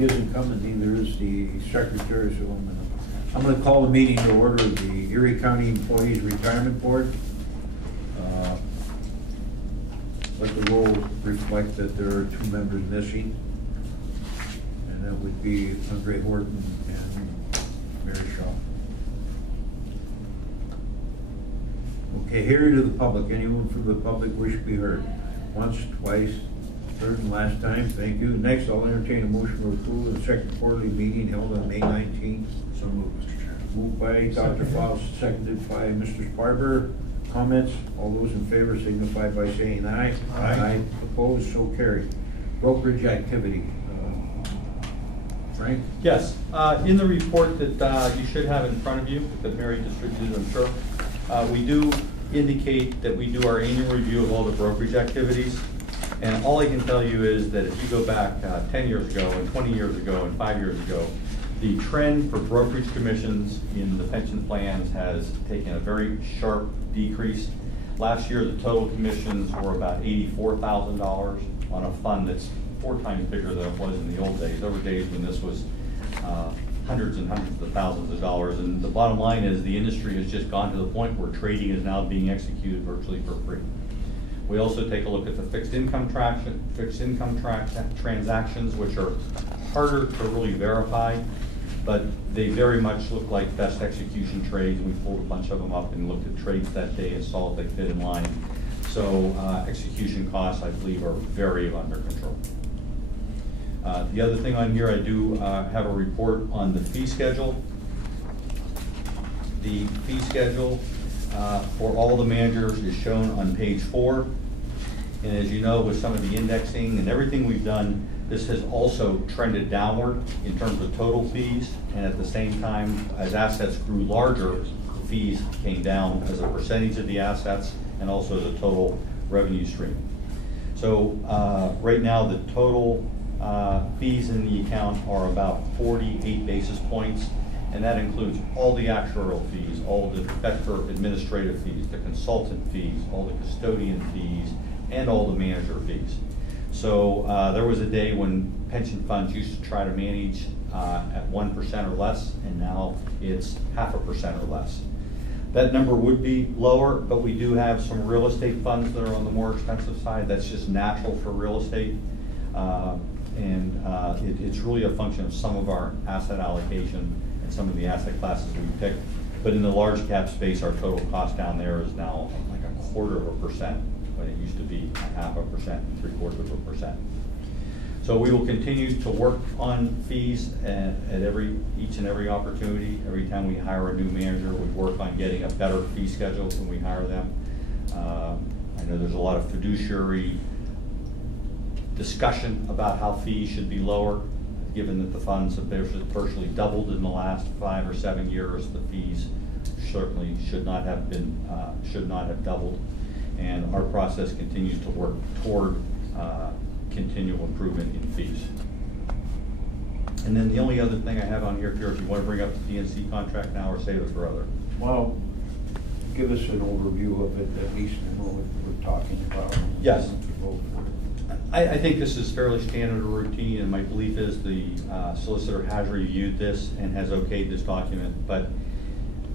He isn't coming, neither is the secretary, so I'm gonna call the meeting to order of the Erie County Employees Retirement Board. Let the roll reflect that there are 2 members missing, and that would be Andre Horton and Mary Shaw. Okay, hearing to the public. Anyone from the public wish to be heard? Once, twice, third and last time. Thank you. Next, I'll entertain a motion to approve the second quarterly meeting held on May 19th. So moved, Mr. Chairman. Moved by Dr. Faust, seconded by Mr. Sparber. Comments? All those in favor signify by saying aye. Aye. Opposed? So carried. Brokerage activity. Frank? Yes. In the report that you should have in front of you, that Mary distributed, I'm sure, we do indicate that we do our annual review of all the brokerage activities. And all I can tell you is that if you go back 10 years ago, and 20 years ago, and 5 years ago, the trend for brokerage commissions in the pension plans has taken a very sharp decrease. Last year, the total commissions were about $84,000 on a fund that's 4 times bigger than it was in the old days. There were days when this was hundreds and hundreds of thousands of dollars. And the bottom line is the industry has just gone to the point where trading is now being executed virtually for free. We also take a look at the fixed income transactions, which are harder to really verify, but they very much look like best execution trades. We pulled a bunch of them up and looked at trades that day and saw if they fit in line. So execution costs, I believe, are very under control. The other thing on here, I do have a report on the fee schedule. The fee schedule for all the managers is shown on page 4. And as you know, with some of the indexing and everything we've done, this has also trended downward in terms of total fees. And at the same time, as assets grew larger, the fees came down as a percentage of the assets and also as a total revenue stream. So right now, the total fees in the account are about 48 basis points. And that includes all the actuarial fees, all the Becker administrative fees, the consultant fees, all the custodian fees, and all the manager fees. So there was a day when pension funds used to try to manage at 1% or less, and now it's 0.5% or less. That number would be lower, but we do have some real estate funds that are on the more expensive side. That's just natural for real estate. It's really a function of some of our asset allocation and some of the asset classes we picked. But in the large cap space, our total cost down there is now like 0.25%, when it used to be 0.5% and 0.75%. So we will continue to work on fees at each and every opportunity. Every time we hire a new manager, we work on getting a better fee schedule when we hire them. I know there's a lot of fiduciary discussion about how fees should be lower, given that the funds have virtually doubled in the last 5 or 7 years. The fees certainly should not have doubled, and our process continues to work toward continual improvement in fees. And then the only other thing I have on here, if you want to bring up the DNC contract now or save it for other. Well, give us an overview of it, at least in what we're talking about. Yes. I think this is fairly standard routine, and my belief is the solicitor has reviewed this and has okayed this document. But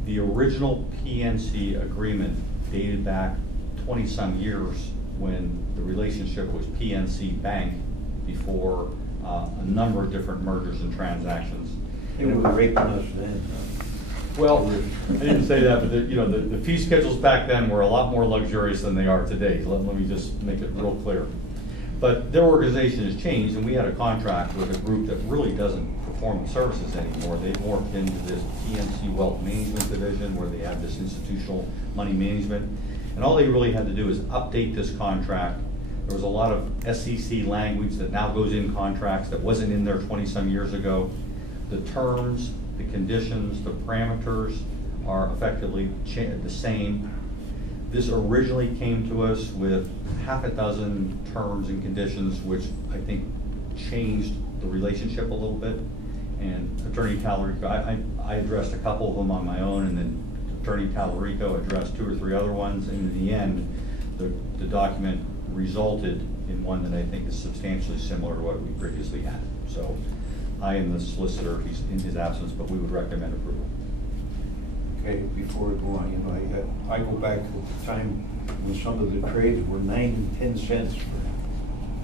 the original PNC agreement dated back 20-some years when the relationship was PNC Bank before a number of different mergers and transactions. They were raping us then. Well, I didn't say that, but the fee schedules back then were a lot more luxurious than they are today. Let me just make it real clear. But their organization has changed, and we had a contract with a group that really doesn't perform the services anymore. They've morphed into this PNC Wealth Management Division, where they have this institutional money management. And all they really had to do is update this contract. There was a lot of SEC language that now goes in contracts that wasn't in there 20-some years ago. The terms, the conditions, the parameters are effectively the same. This originally came to us with 6 terms and conditions, which I think changed the relationship a little bit. And Attorney Tallarico, I addressed a couple of them on my own, and then Attorney Tallarico addressed 2 or 3 other ones. And in the end, the document resulted in one that I think is substantially similar to what we previously had. So I am the solicitor, he's in his absence, but we would recommend approval. Okay, before we go on, you know, I go back to the time when some of the trades were 9 and 10 cents for,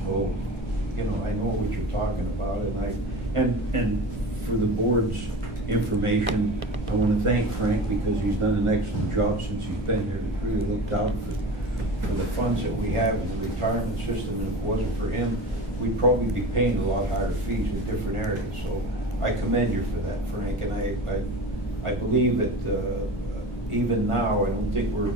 so, you know, I know what you're talking about, and for the board's information, I want to thank Frank because he's done an excellent job since he's been here. He's really looked out for the funds that we have in the retirement system, and if it wasn't for him, we'd probably be paying a lot higher fees in different areas. So I commend you for that, Frank, and I believe that even now, I don't think we're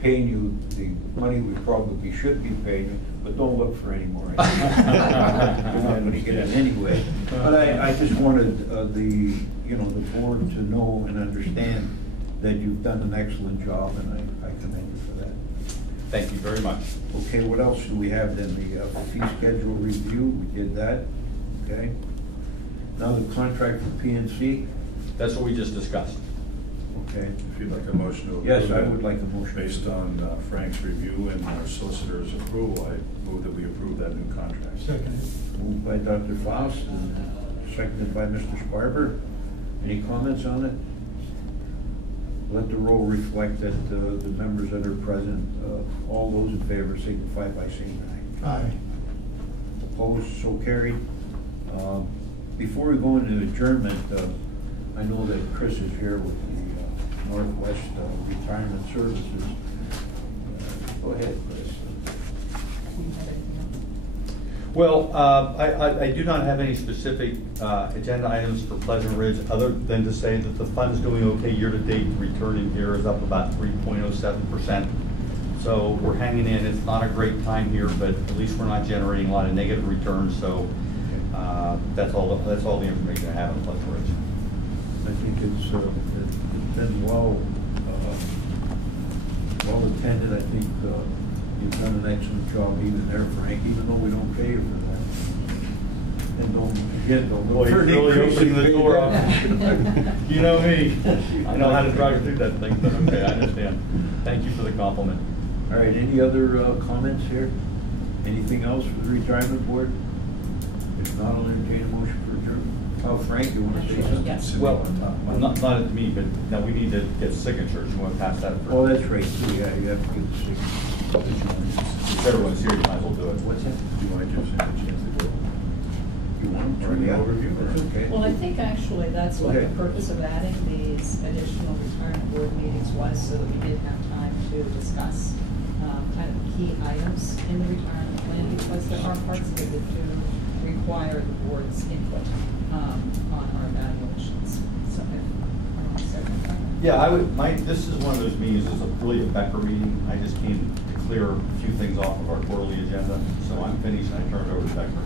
paying you the money we probably should be paying you, but don't look for any more. You're not going to get it anyway. But I just wanted the board to know and understand that you've done an excellent job, and I commend you for that. Thank you very much. Okay, what else do we have then? The fee schedule review, we did that, okay? Now the contract for PNC, That's what we just discussed. okay? If you'd like a motion to approve. Yes, I it, would like a motion. Based on Frank's review and our solicitor's approval, I move that we approve that new contract. Second. Moved by Dr. Faust and seconded by Mr. Sparber. Any comments on it? Let the roll reflect that the members that are present, all those in favor signify by saying aye. Aye. Opposed, so carried. Before we go into adjournment, I know that Chris is here with the Northwest Retirement Services. Go ahead, Chris. Well, I do not have any specific agenda items for Pleasant Ridge, other than to say that the fund's doing okay year-to-date. Return in here is up about 3.07%. So we're hanging in. It's not a great time here, but at least we're not generating a lot of negative returns. So that's all the information I have on Pleasant Ridge. I think it's been well attended. I think you've done an excellent job even there, Frank, even though we don't pay you for that. And don't Boy, you're really opening the door up. You know me. I know how to drive through that thing, but okay, I understand. Thank you for the compliment. All right, any other comments here? Anything else for the retirement board? If not, I'll entertain a motion for adjournment. Oh, Frank, you want to say something? Yes. Well, not at me, but now we need to get signatures. You want to pass that? Oh, that's right, too, yeah, you have to get the signature. If everyone's here, you might as well do it. What's that? Do you want to just have a chance to go? You want to? Or an Yeah. overview, or- That's okay. Well, I think actually that's what Okay. the purpose of adding these additional retirement board meetings was, so that we did have time to discuss kind of key items in the retirement plan, because there are parts of it that do require the board's input on our evaluations. So if, second. Yeah, this is one of those meetings, it's really a Becker meeting. I just came to clear a few things off of our quarterly agenda, so I'm finished and I turn it over to Becker.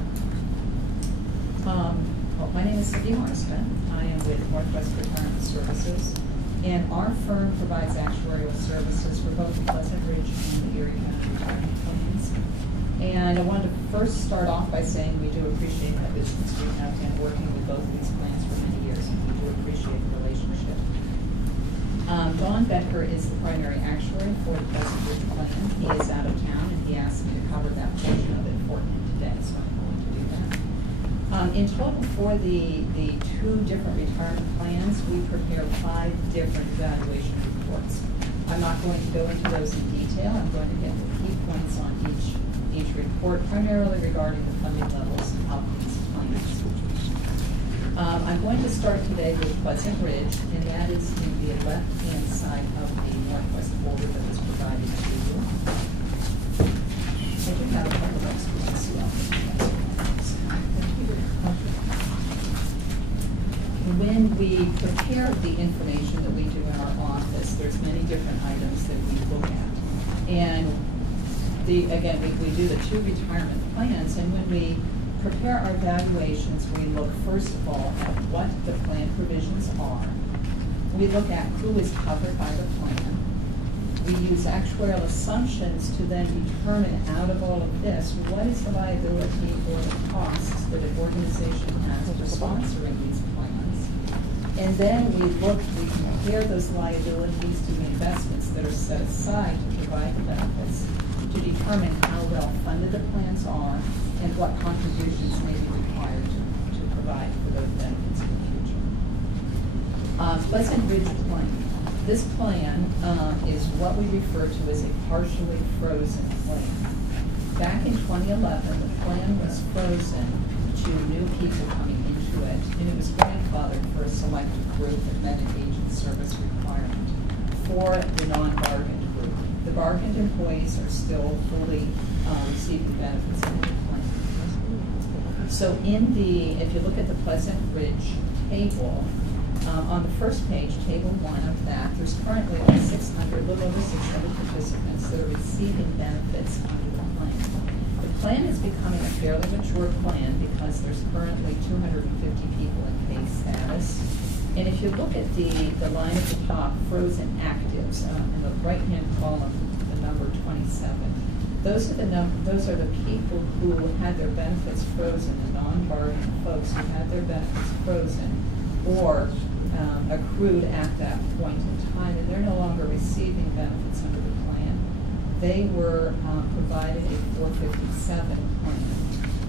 Well, my name is Cindy Marston. I am with Northwest Retirement Services, and our firm provides actuarial services for both the Pleasant Ridge and the Erie County retirement plans. And I wanted to first start off by saying we do appreciate that business. We have been working with both of these plans for many years, and we do appreciate the relationship. Don Becker is the primary actuary for the Pleasant Ridge plan. He is out of town, and he asked me to cover that portion of it for him today, so I'm going to do that. In total, for the two different retirement plans, we prepare 5 different evaluation reports. I'm not going to go into those in detail. I'm going to get the key points on each report, primarily regarding the funding levels of these plans. I'm going to start today with Pleasant Ridge, and that is in the left-hand side of the Northwest folder that was provided to you. I do have a couple of extras as well. When we prepare the information that we do in our office, there's many different items that we look at. And again, we do the 2 retirement plans, and when we prepare our evaluations, we look first of all at what the plan provisions are. We look at who is covered by the plan. We use actuarial assumptions to then determine out of all of this, what is the liability or the costs that an organization has for sponsoring these plans. And then we compare those liabilities to the investments that are set aside to provide the benefits, to determine how well funded the plans are and what contributions may be required to provide for those benefits. Pleasant Ridge plan. This plan is what we refer to as a partially frozen plan. Back in 2011, the plan was frozen to new people coming into it, and it was grandfathered for a selected group that met an agent service requirement for the non-bargained group. The bargained employees are still fully receiving benefits under the plan. So if you look at the Pleasant Ridge table, on the first page, table 1 of that, there's currently a little over 600 participants that are receiving benefits under the plan. The plan is becoming a fairly mature plan because there's currently 250 people in case status. And if you look at the line at the top, frozen actives, in the right-hand column, the number 27, those are the people who had their benefits frozen, the non-bargained folks who had their benefits frozen or accrued at that point in time, and they're no longer receiving benefits under the plan. They were provided a 457 plan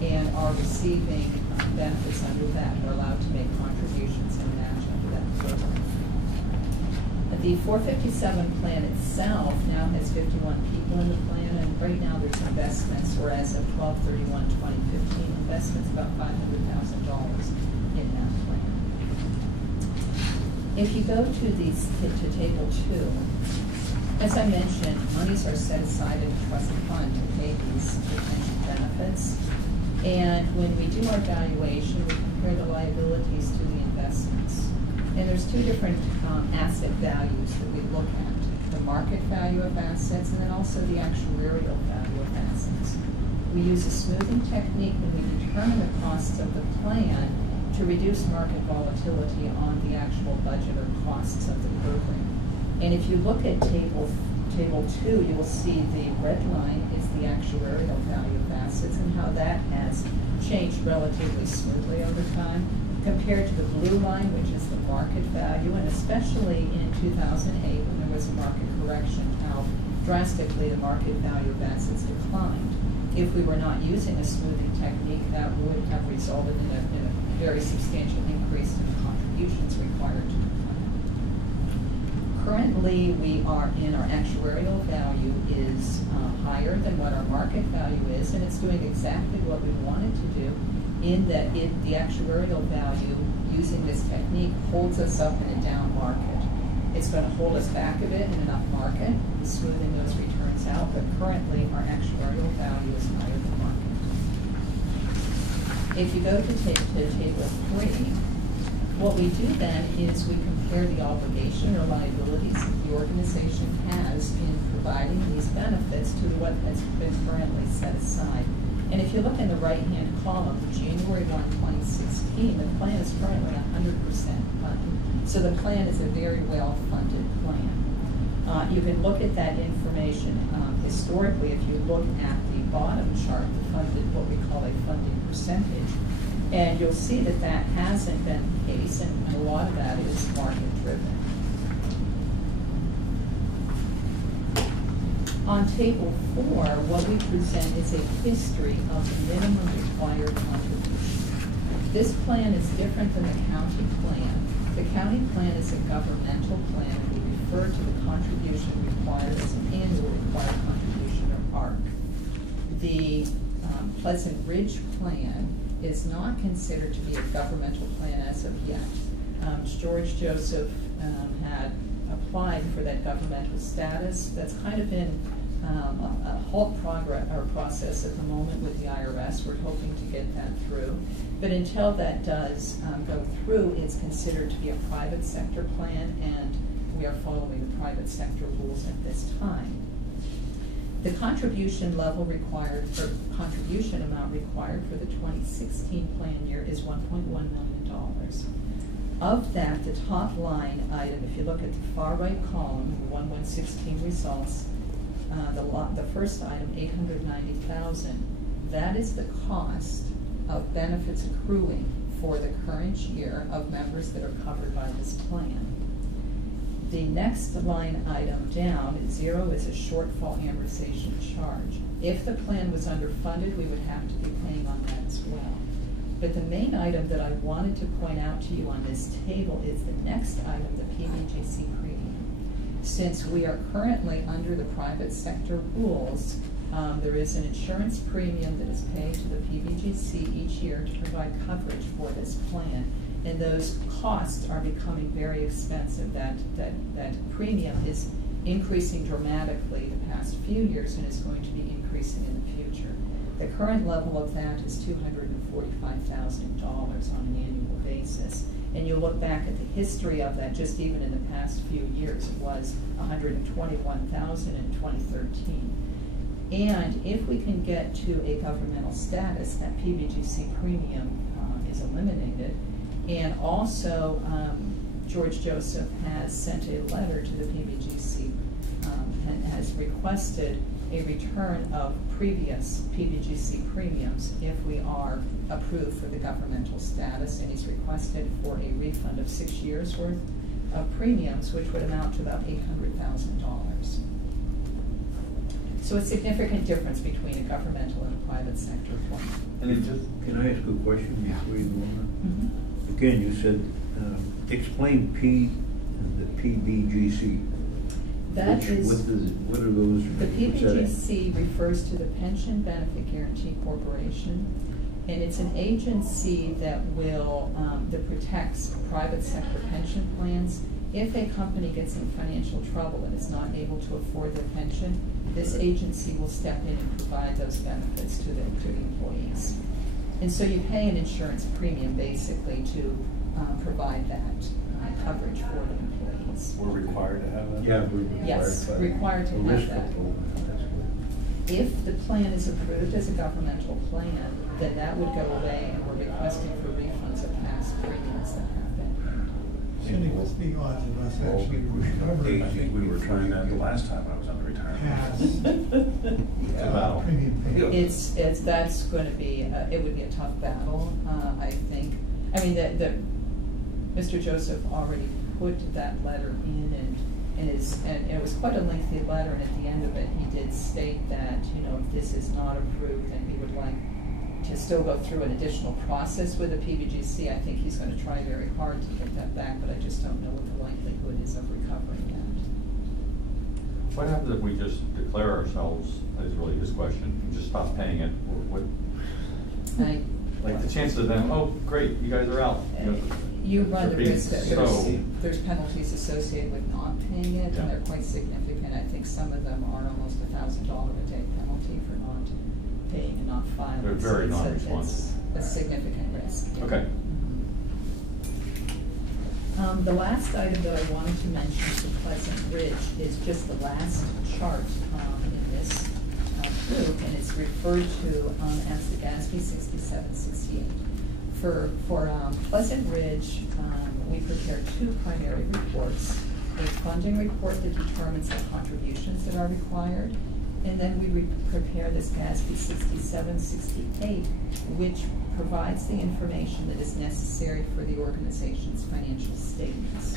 and are receiving benefits under that, are allowed to make contributions and match under that program. The 457 plan itself now has 51 people in the plan, and right now there's investments, whereas of 12/31/2015, investments about $500,000 in that plan. If you go to table 2, as I mentioned, monies are set aside in a trust fund to pay these retention benefits. And when we do our valuation, we compare the liabilities to the investments. And there's two different asset values that we look at: the market value of assets and then also the actuarial value of assets. We use a smoothing technique when we determine the costs of the plan to reduce market volatility on the actual budget or costs of the program. And if you look at table 2, you will see the red line is the actuarial value of assets and how that has changed relatively smoothly over time, compared to the blue line, which is the market value, and especially in 2008 when there was a market correction, how drastically the market value of assets declined. If we were not using a smoothing technique, that would have resulted in a very substantial increase in the contributions required to the plan. Currently, we are in our actuarial value is higher than what our market value is, and it's doing exactly what we wanted to do, in that the actuarial value using this technique holds us up in a down market. It's going to hold us back a bit in an up market, smoothing those returns out, but currently our actuarial value is higher than market. If you go to table 3, what we do then is we compare the obligation or liabilities that the organization has in providing these benefits to what has been currently set aside. And if you look in the right-hand column, January 1, 2016, the plan is currently 100% funded. So the plan is a very well-funded plan. You can look at that information historically. If you look at the bottom chart, what we call a funding percentage, and you'll see that that hasn't been the case, and a lot of that is market-driven. On table 4, what we present is a history of the minimum required contribution. This plan is different than the county plan. The county plan is a governmental plan, and we refer to the contribution required as an annual required contribution, or ARC. The Pleasant Ridge plan is not considered to be a governmental plan as of yet. George Joseph had applied for that governmental status. That's kind of in a halt process at the moment with the IRS. We're hoping to get that through. But until that does go through, it's considered to be a private sector plan, and we are following the private sector rules at this time. The contribution level required, or contribution amount required for the 2016 plan year is $1.1 million. Of that, the top line item, if you look at the far right column, 1/116 results, the first item, $890,000, that is the cost of benefits accruing for the current year of members that are covered by this plan. The next line item down at 0 is a shortfall amortization charge. If the plan was underfunded, we would have to be paying on that as well. But the main item that I wanted to point out to you on this table is the next item, the PBGC premium. Since we are currently under the private sector rules, there is an insurance premium that is paid to the PBGC each year to provide coverage for this plan. And those costs are becoming very expensive. That premium is increasing dramatically the past few years and is going to be increasing in the future. The current level of that is $245,000 on an annual basis. And you look back at the history of that, just even in the past few years, it was $121,000 in 2013. And if we can get to a governmental status, that PBGC premium is eliminated. And also, George Joseph has sent a letter to the PBGC and has requested a return of previous PBGC premiums if we are approved for the governmental status, and he's requested for a refund of 6 years' worth of premiums, which would amount to about $800,000. So a significant difference between a governmental and a private sector plan. And it just, Can I ask a question before you go on? Mhm. Again, you said, explain the PBGC. That is, What are those? the what's that? PBGC refers to the Pension Benefit Guaranty Corporation, and it's an agency that will, that protects private sector pension plans. If a company gets in financial trouble and is not able to afford their pension, this agency will step in and provide those benefits to the employees. And so you pay an insurance premium basically to provide that coverage for the employees. We're required to have that? Yeah, we're required. Yes, by required to the have risk that. control. That's good. If the plan is approved as a governmental plan, then that would go away, and we're requesting for refunds of past premiums that have been paid. Cindy, what's the odds of us Well, actually we should recovering I think we were trying that the last time I was under retirement. past Wow. premium payment? That's going to be, it would be a tough battle, I think. I mean, Mr. Joseph already put that letter in, and it was quite a lengthy letter, and at the end of it, he did state that, you know, if this is not approved, then he would like to still go through an additional process with the PBGC. I think he's going to try very hard to get that back, but I just don't know what the likelihood is of recovering that. what happens if we just declare ourselves, is really his question, and just stop paying it? What, like the chances of them, oh, great, you guys are out. You run the They're being risk that so- there's penalties associated with not paying it, Yeah. and they're quite significant. I think some of them are almost $1,000 a day penalty for not paying and not filing. They're very So it's non-responsive. a significant risk. Okay. The last item that I wanted to mention for Pleasant Ridge is just the last chart in this group, and it's referred to as the GASB 6768. For Pleasant Ridge, we prepare two primary reports: a funding report that determines the contributions that are required, and then we prepare this GASB 6768, which provides the information that is necessary for the organization's financial statements.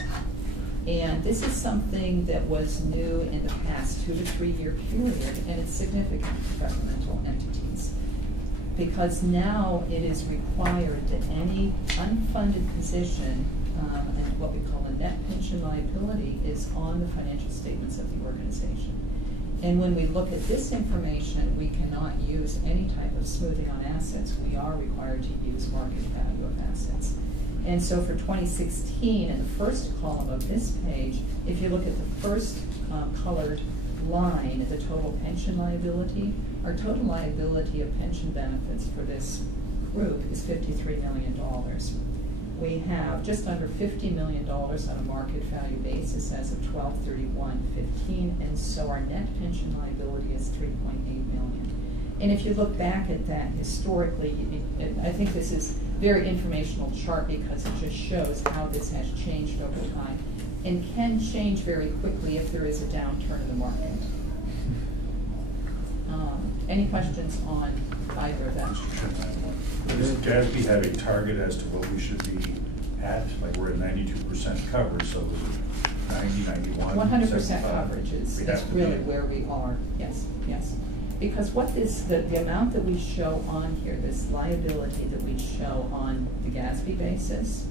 And this is something that was new in the past 2 to 3 year period, and it's significant for governmental entities, because now it is required that any unfunded position and what we call a net pension liability is on the financial statements of the organization. And when we look at this information, we cannot use any type of smoothing on assets. We are required to use market value of assets. And so for 2016, in the first column of this page, if you look at the first colored line, the total pension liability, our total liability of pension benefits for this group is $53 million. We have just under $50 million on a market value basis as of 12/31/15, and so our net pension liability is $3.8 million. And if you look back at that historically, I think this is a very informational chart because it just shows how this has changed over time and can change very quickly if there is a downturn in the market. Any questions on either of them? Does GASB have a target as to what we should be at? Like we're at 92% coverage, so 90, 91, 100% 75? coverage is We have to be really at- where we are, yes, yes. Because what this, the amount that we show on here, this liability that we show on the GASB basis,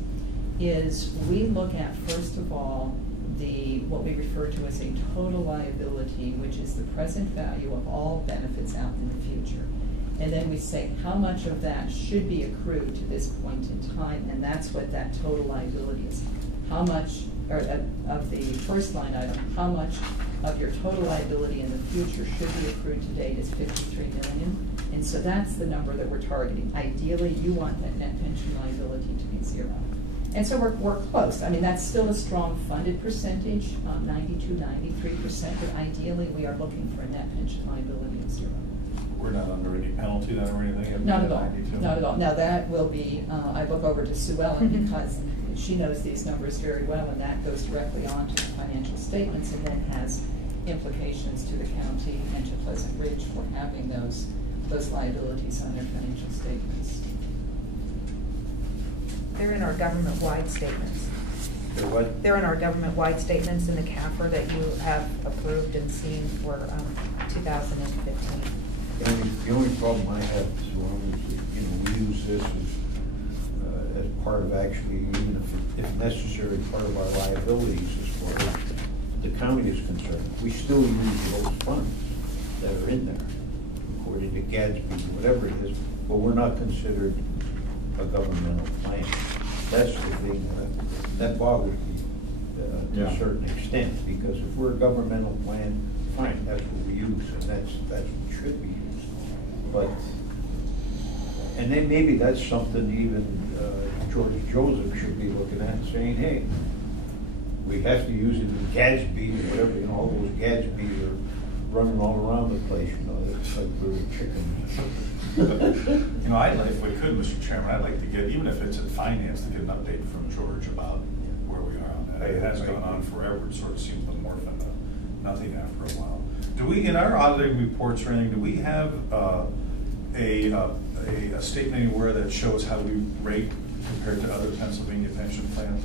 is we look at, first of all, what we refer to as a total liability, which is the present value of all benefits out in the future. And then we say how much of that should be accrued to this point in time, and that's what that total liability is. How much, or of the first line item, how much of your total liability in the future should be accrued to date is 53 million. And so that's the number that we're targeting. Ideally, you want that net pension liability to be 0. And so we're close. I mean, that's still a strong funded percentage, 92, 93%, but ideally we are looking for a net pension liability of 0. We're not under any penalty then or anything? Not at all, 92? not at all. Now that will be, I look over to Sue Ellen because she knows these numbers very well, and that goes directly on to the financial statements and then has implications to the county and to Pleasant Ridge for having those liabilities on their financial statements. They're in our government-wide statements. So what? They're in our government-wide statements in the CAFR that you have approved and seen for 2015. The only problem I have is, well, we use this as part of actually, even if necessary, part of our liabilities as far as the county is concerned. We still use those funds that are in there, according to GASB, whatever it is, but we're not considered a governmental plan. That's the thing that bothers me to a certain extent, because if we're a governmental plan, fine, that's what we use, and that's what should be used. But, and then maybe that's something even George Joseph should be looking at, saying, hey, we have to use it in GASB or whatever, all those GASB are running all around the place, it's like little chickens. I'd like, if we could, Mr. Chairman, I'd like to get, even if it's in finance, to get an update from George about where we are on that. It has gone on forever, it sort of seems to morph into nothing after a while. Do we, in our auditing reports or anything, do we have a statement anywhere that shows how we rate compared to other Pennsylvania pension plans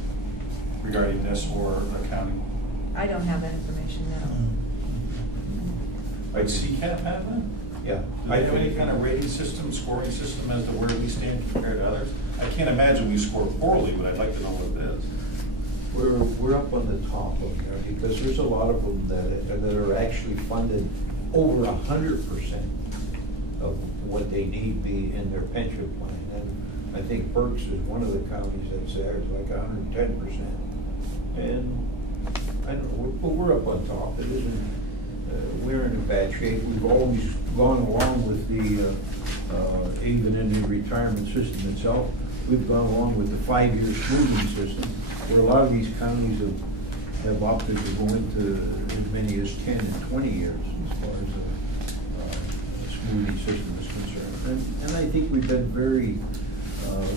regarding this or accounting? I don't have that information now. Like CCAP have that? Yeah. Do they have any kind of rating system, scoring system as to where we stand compared to others? I can't imagine we score poorly, but I'd like to know what it is. We're up on the top of there, because there's a lot of them that are actually funded over 100% of what they need be in their pension plan. And I think Berks is one of the counties that's there, it's like 110%. And I don't know, but we're up on top. It isn't, we're in a bad shape. We've always gone along with the, even in the retirement system itself, we've gone along with the 5-year smoothing system, where a lot of these counties have opted to go into as many as 10 and 20 years as far as the smoothing system is concerned. And I think we've been very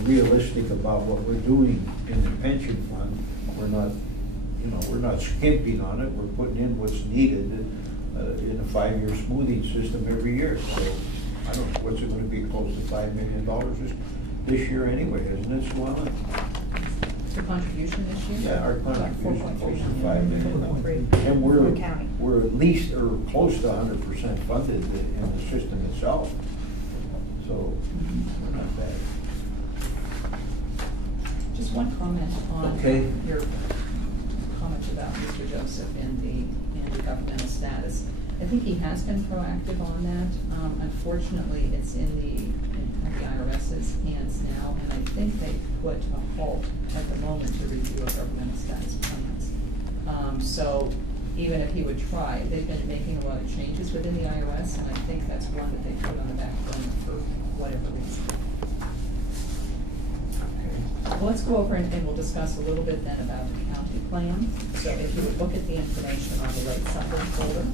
realistic about what we're doing in the pension fund. We're not skimping on it. We're putting in what's needed in a 5-year smoothing system every year. So I don't know, what's it going to be, close to $5 million this year anyway, isn't it, Sue Ellen? The contribution this year? Yeah, our contribution close to $5 million. 4.3. And County. we're at least, or close to 100% funded in the system itself. So we're not bad. Just one comment on Okay. your comment about Mr. Joseph and the governmental status. I think he has been proactive on that. Unfortunately, it's in the IRS's hands now, and I think they put a halt at the moment to review of governmental status plans. So even if he would try, they've been making a lot of changes within the IRS, and I think that's one that they put on the back burner for whatever reason. Well, let's go over and we'll discuss a little bit then about the county plan. So if you would look at the information on the right side of the folder.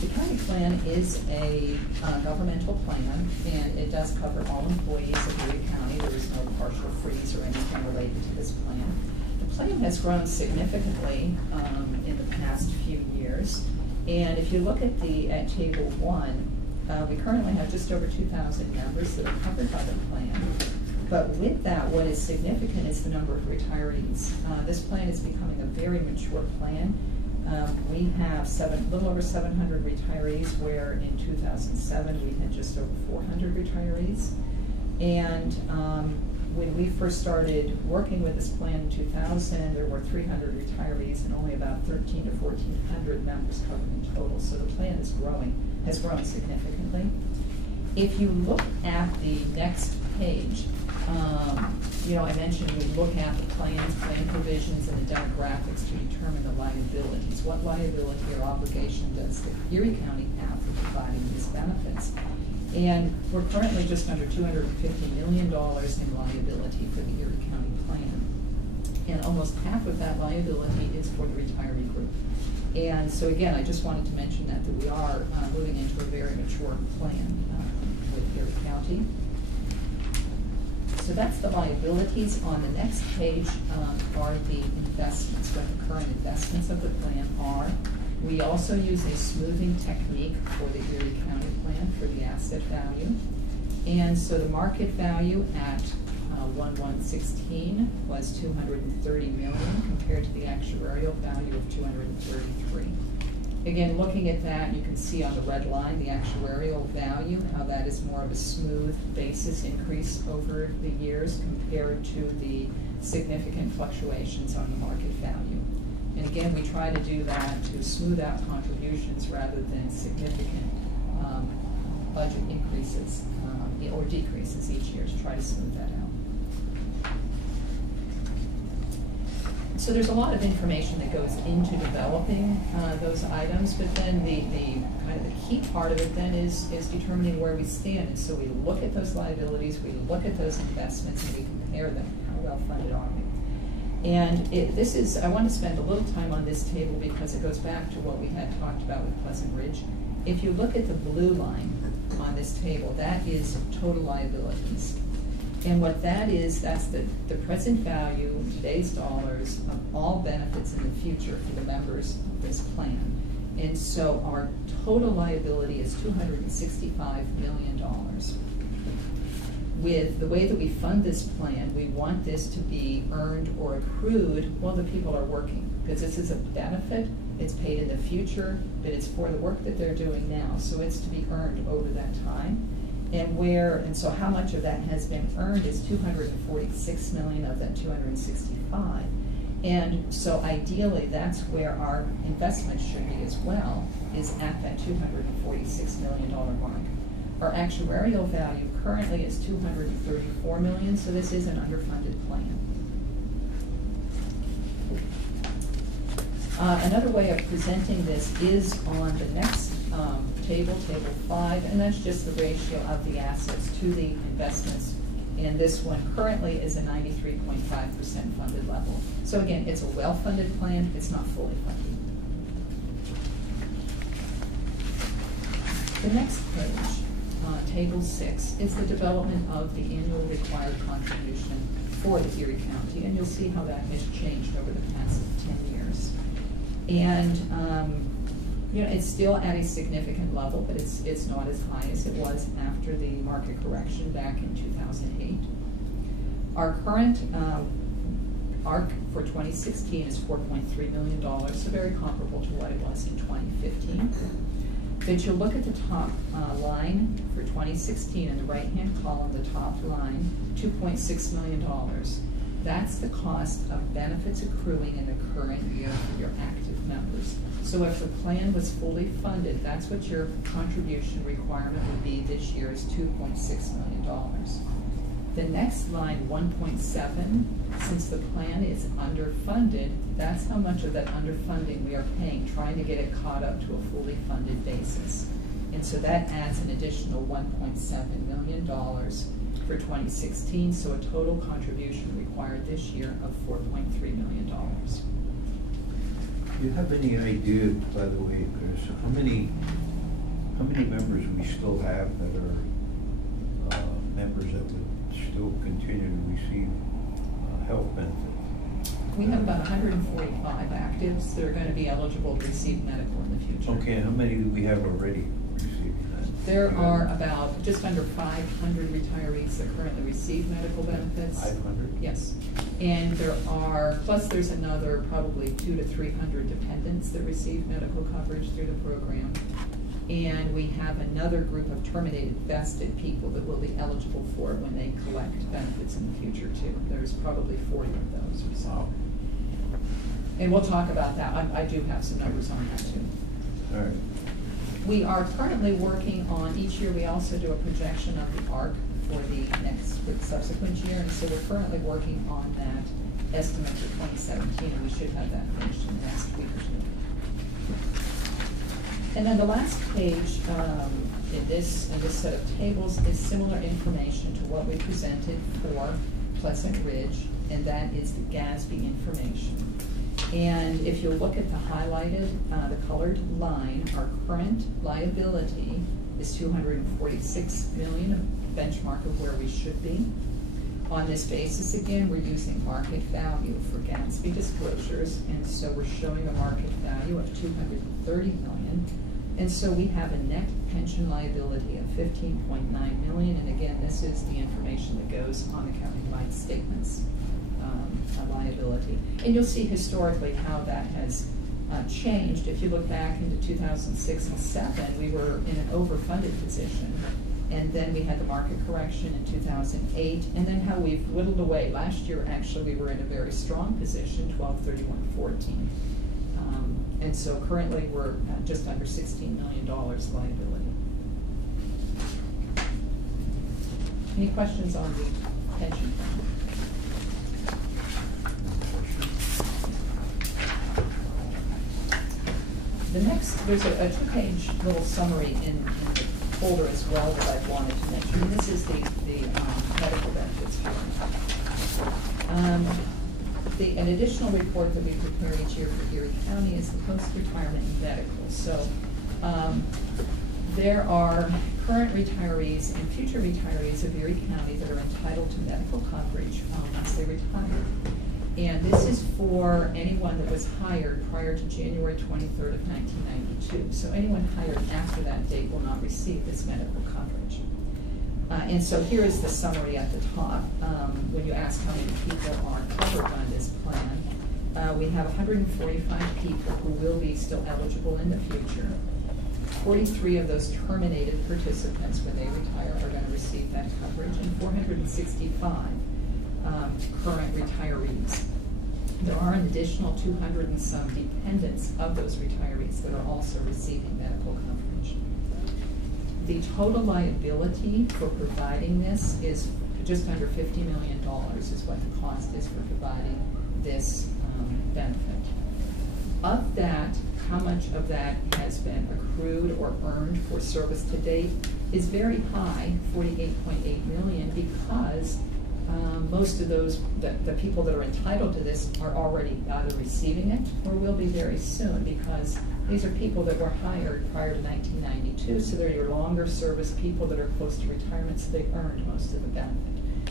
The county plan is a governmental plan, and it does cover all employees of Erie County. There is no partial freeze or anything related to this plan. The plan has grown significantly in the past few years. And if you look at table 1, we currently have just over 2,000 members that are covered by the plan. But with that, what is significant is the number of retirees. This plan is becoming a very mature plan. We have a little over 700 retirees, where in 2007 we had just over 400 retirees. And when we first started working with this plan in 2000, there were 300 retirees and only about 13 to 1,400 members covered in total. So the plan is has grown significantly. If you look at the next page, I mentioned we look at the plan provisions and the demographics to determine the liabilities. What liability or obligation does the Erie County have for providing these benefits? And we're currently just under $250 million in liability for the Erie County plan. And almost half of that liability is for the retiree group. And so again, I just wanted to mention that we are moving into a very mature plan with Erie County. So that's the liabilities. On the next page are the investments, what the current investments of the plan are. We also use a smoothing technique for the Erie County plan for the asset value. And so the market value at 1/1/16 was $230 million compared to the actuarial value of $233. Again, looking at that, you can see on the red line the actuarial value, how that is more of a smooth basis increase over the years compared to the significant fluctuations on the market value. And again, we try to do that to smooth out contributions rather than significant budget increases or decreases each year, to try to smooth that out. So there's a lot of information that goes into developing those items, but then the kind of the key part of it then is determining where we stand. And so we look at those liabilities, we look at those investments, and we compare them. How well funded are we? And I want to spend a little time on this table because it goes back to what we had talked about with Pleasant Ridge. If you look at the blue line on this table, that is total liabilities. And what that is, that's the present value, in today's dollars, of all benefits in the future for the members of this plan. And so our total liability is $265 million. With the way that we fund this plan, we want this to be earned or accrued while the people are working, because this is a benefit. It's paid in the future, but it's for the work that they're doing now. So it's to be earned over that time. And so how much of that has been earned is $246 million of that 265. And so ideally, that's where our investment should be as well, is at that $246 million mark. Our actuarial value currently is $234 million, so this is an underfunded plan. Another way of presenting this is on the next table, table 5, and that's just the ratio of the assets to the investments. And this one currently is a 93.5% funded level. So again, it's a well-funded plan, it's not fully funded. The next page, table 6, is the development of the annual required contribution for the Erie County, and you'll see how that has changed over the past 10 years. And it's still at a significant level, but it's not as high as it was after the market correction back in 2008. Our current ARC for 2016 is $4.3 million, so very comparable to what it was in 2015. But you'll look at the top line for 2016 in the right-hand column, the top line, $2.6 million. That's the cost of benefits accruing in the current year for your active members. So if the plan was fully funded, that's what your contribution requirement would be this year, is $2.6 million. The next line, 1.7, since the plan is underfunded, that's how much of that underfunding we are paying, trying to get it caught up to a fully funded basis. And so that adds an additional $1.7 million for 2016, so a total contribution required this year of $4.3 million. Do you have any idea, by the way, Chris, how many members we still have that are members that would still continue to receive health benefits? We have about 145 actives that are going to be eligible to receive medical in the future. Okay, how many do we have already receiving that? There are about just under 500 retirees that currently receive medical benefits. 500? Yes. And there are, plus there's another probably 200 to 300 dependents that receive medical coverage through the program. And we have another group of terminated vested people that will be eligible for it when they collect benefits in the future too. There's probably 40 of those or so. And we'll talk about that. I do have some numbers on that too. All right. We are currently working on, each year we also do a projection of the ARC for the subsequent year, and so we're currently working on that estimate for 2017, and we should have that finished in the next week or two. And then the last page in this set of tables is similar information to what we presented for Pleasant Ridge, and that is the GASB information. And if you look at the highlighted, the colored line, our current liability is $246 million, a benchmark of where we should be. On this basis, again, we're using market value for GASB disclosures, and so we're showing a market value of $230 million. And so we have a net pension liability of $15.9 million, and again, this is the information that goes on the county-wide statements. Liability. And you'll see historically how that has changed. If you look back into 2006 and 2007, we were in an overfunded position, and then we had the market correction in 2008, and then how we've whittled away. Last year, actually, we were in a very strong position, 12/31/14. And so currently, we're at just under $16 million liability. Any questions on the pension plan? The next, there's a two-page little summary in the folder as well that I wanted to mention. And this is the medical benefits here. An additional report that we prepare each year for Erie County is the post-retirement medical. So there are current retirees and future retirees of Erie County that are entitled to medical coverage once they retire. And this is for anyone that was hired prior to January 23rd of 1992. So anyone hired after that date will not receive this medical coverage. And so here is the summary at the top. When you ask how many people are covered by this plan, we have 145 people who will be still eligible in the future. 43 of those terminated participants when they retire are going to receive that coverage, and 465 current retirees. There are an additional 200 and some dependents of those retirees that are also receiving medical coverage. The total liability for providing this is just under $50 million is what the cost is for providing this benefit. Of that, how much of that has been accrued or earned for service to date is very high, $48.8 million, because most of those, the people that are entitled to this are already either receiving it or will be very soon, because these are people that were hired prior to 1992, so they're your longer service people that are close to retirement, so they've earned most of the benefit.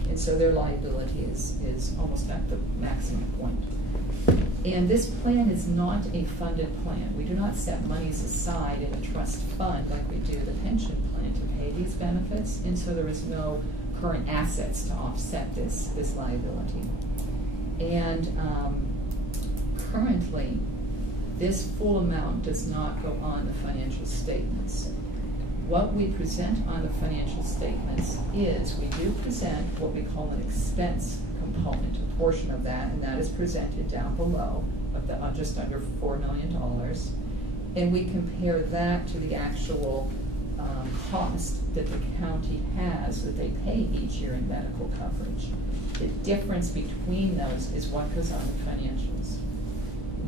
And so their liability is almost at the maximum point. And this plan is not a funded plan. We do not set monies aside in a trust fund like we do the pension plan to pay these benefits, and so there is no current assets to offset this liability. And currently, this full amount does not go on the financial statements. What we present on the financial statements is we do present what we call an expense component, a portion of that, and that is presented down below of the just under $4 million. And we compare that to the actual cost that the county has that they pay each year in medical coverage. The difference between those is what goes on the financials.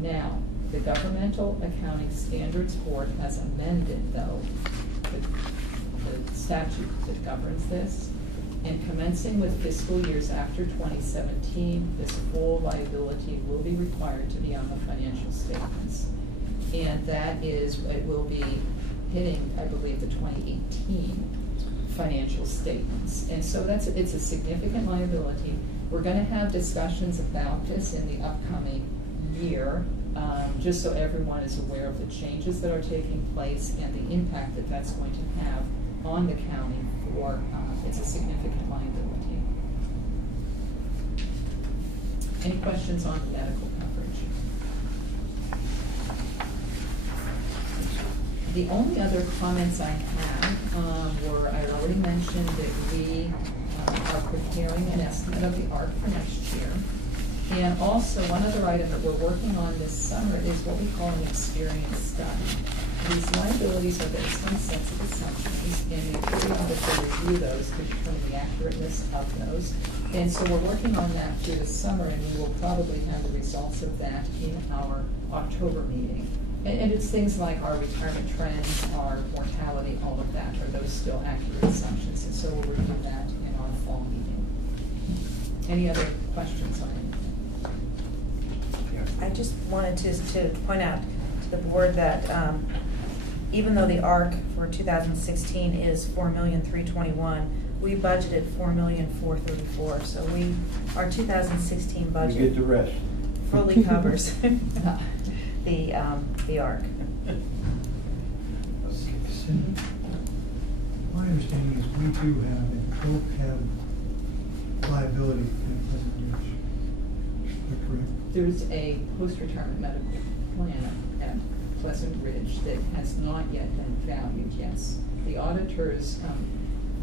Now, the Governmental Accounting Standards Board has amended, though, the statute that governs this, and commencing with fiscal years after 2017, this full liability will be required to be on the financial statements. And that is, it will be hitting, I believe, the 2018 financial statements. And so it's a significant liability. We're going to have discussions about this in the upcoming year, just so everyone is aware of the changes that are taking place and the impact that that's going to have on the county for, it's a significant liability. Any questions on medical coverage? The only other comments I had were, I already mentioned that we are preparing an estimate of the ARC for next year. And also, one other item that we're working on this summer is what we call an experience study. These liabilities are based on sensitive assumptions, and we periodically review those to determine the accurateness of those. And so we're working on that through the summer, and we will probably have the results of that in our October meeting. And it's things like our retirement trends, our mortality, all of that. Are those still accurate assumptions? And so we'll review that in our fall meeting. Any other questions on anything? I just wanted to point out to the board that even though the ARC for 2016 is $4,321,000, we budgeted $4,434,000. So our 2016 budget You get the rest. fully covers the ARC. Cindy, my understanding is we do have and don't have liability in Pleasant Ridge. Is that correct? There's a post-retirement medical plan at Pleasant Ridge that has not yet been valued, yes. The auditors,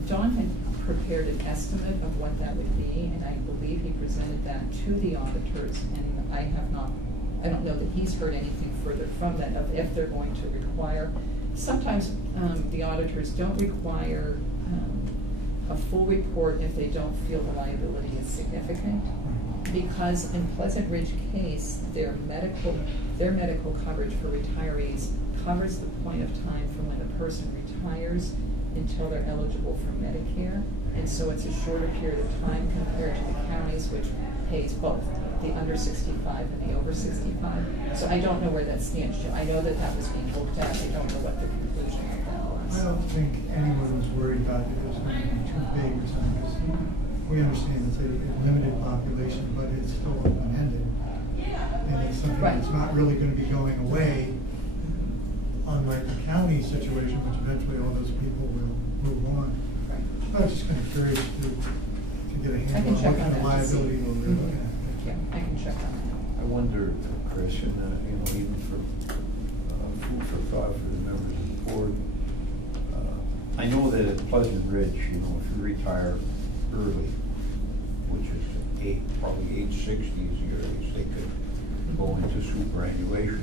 John had prepared an estimate of what that would be, and I believe he presented that to the auditors, and I don't know that he's heard anything further from that of if they're going to require. Sometimes the auditors don't require a full report if they don't feel the liability is significant. Because in Pleasant Ridge case, their medical coverage for retirees covers the point of time from when the person retires until they're eligible for Medicare. And so it's a shorter period of time compared to the counties, which pays both the under 65 and the over 65. So I don't know where that stands, Jim. I know that that was being looked at. I don't know what the conclusion of that was. I don't think anyone was worried about it was going to be too big or something. We understand it's a limited population, but it's still open-ended. And it's something Right. that's not really going to be going away, unlike the county situation, which eventually all those people will move on. Right. I was just kind of curious to get a I can handle on check what on kind of that to see. liability we're looking at. Yeah, I can check on that. I wonder, Chris, and even for food for thought for the members of the board. I know that at Pleasant Ridge, if you retire early, which is probably age 60 is the earliest they could go into superannuation.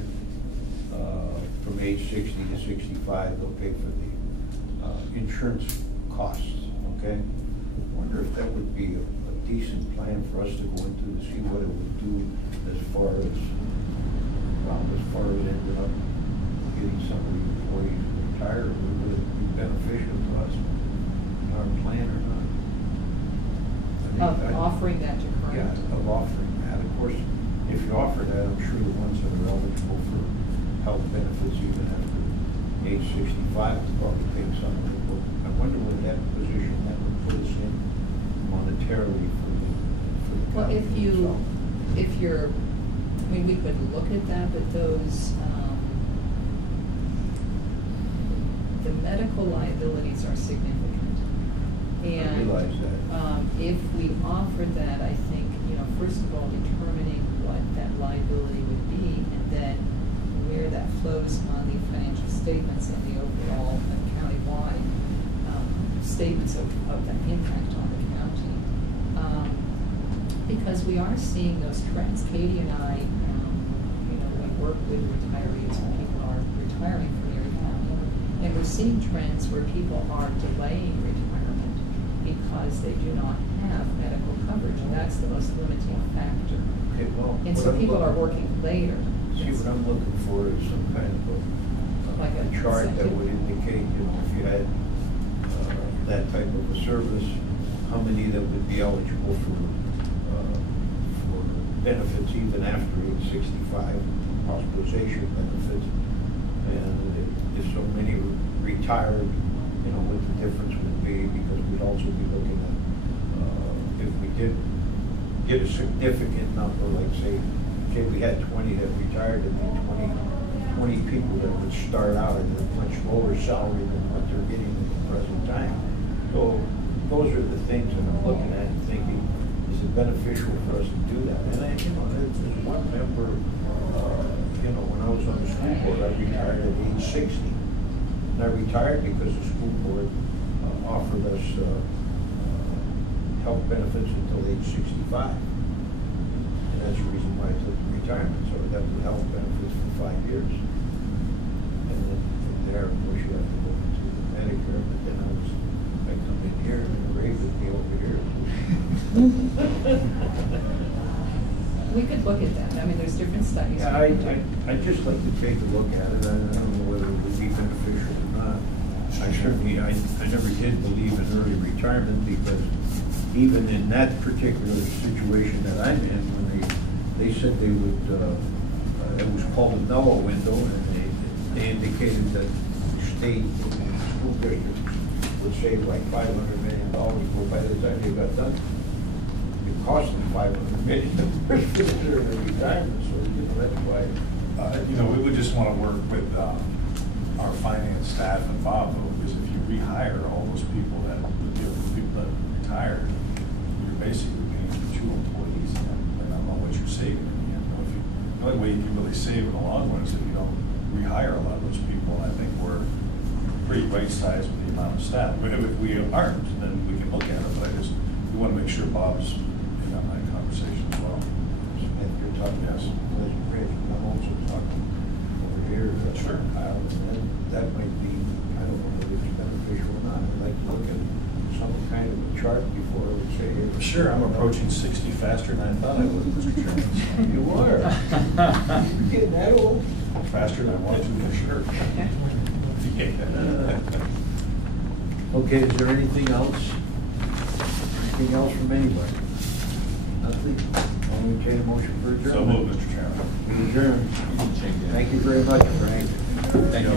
From age 60 to 65, they'll pay for the insurance costs. Okay. I wonder if that would be a decent plan for us to go into to see what it would do as far as ended up getting some of the employees retired. Would it be beneficial to us in our plan or not? Of offering that to current? Yeah, of offering that. Of course, if you offer that, I'm sure the ones that are eligible for health benefits even after age 65 will probably take some of it. But I wonder what that position that would put us in monetarily for the Well, company if you're, I mean, we could look at that, but those, the medical liabilities are significant. And I realize that. If we offered that, I think, first of all, determining what that liability would be, and then where that flows on the financial statements and the overall county-wide statements of that impact on the county. Because we are seeing those trends. Katie and I, we work with retirees when people are retiring from Erie County, and we're seeing trends where people are delaying retirement because they do not have medical coverage, and that's the most limiting factor. Okay, well, And what so I'm people are looking- working later. See, what I'm looking for is some kind of Like a a chart that incentive. would indicate, if you had that type of a service, how many that would be eligible for benefits even after age 65, hospitalization benefits. And if so many retired, what the difference would be, because we'd also be looking at, if we did get a significant number, like say we had 20 that retired, it'd be 20 20 people that would start out at a much lower salary than what they're getting at the present time. So those are the things that I'm looking at and thinking, is it beneficial for us to do that? And I, there's one member, when I was on the school board, I retired at age 60. And I retired because the school board offered us health benefits until age 65. And that's the reason why I took retirement, so I got the health benefits for 5 years. And then from there, of course, you have to go into the Medicare, but then I come in here and Ray would be over here. We could look at that. I mean, there's different studies. Yeah, I'd just like to take a look at it. I don't know whether it would be beneficial or not. I certainly, I never did believe in early retirement because even in that particular situation that I'm in, when they said they would, it was called a Mellow window, and they indicated that state school districts would save like $500 million, but by the time they got done, it cost them $500 million for their retirement. So that's why. We would just want to work with our finance staff and Bob, though, because if you rehire all those people that retired, you're basically paying for 2 employees, and I don't know what you're saving in the end. The only way you can really save in the long run is if you don't rehire a lot of those people. I think we're pretty right-sized with the amount of staff. But if we aren't, then we can look at it. But we want to make sure Bob's in on that conversation as well. If you're talking, Yes. Pleasant Ridge, I'm also talking over here. Sure. Kyle, and that might be, I don't know whether it's beneficial or not. I'd like to look at some kind of a chart before I would say. Hey, Sure, I'm approaching 60 faster than I thought I would, Mr. Chairman. You are. You're getting that old. Faster than I want to, for sure. Okay, is there anything else? Anything else from anybody? Nothing? I'll entertain a motion for adjournment. So moved, Mr. Chairman. Adjourn. Thank you very much, Frank. Thank you.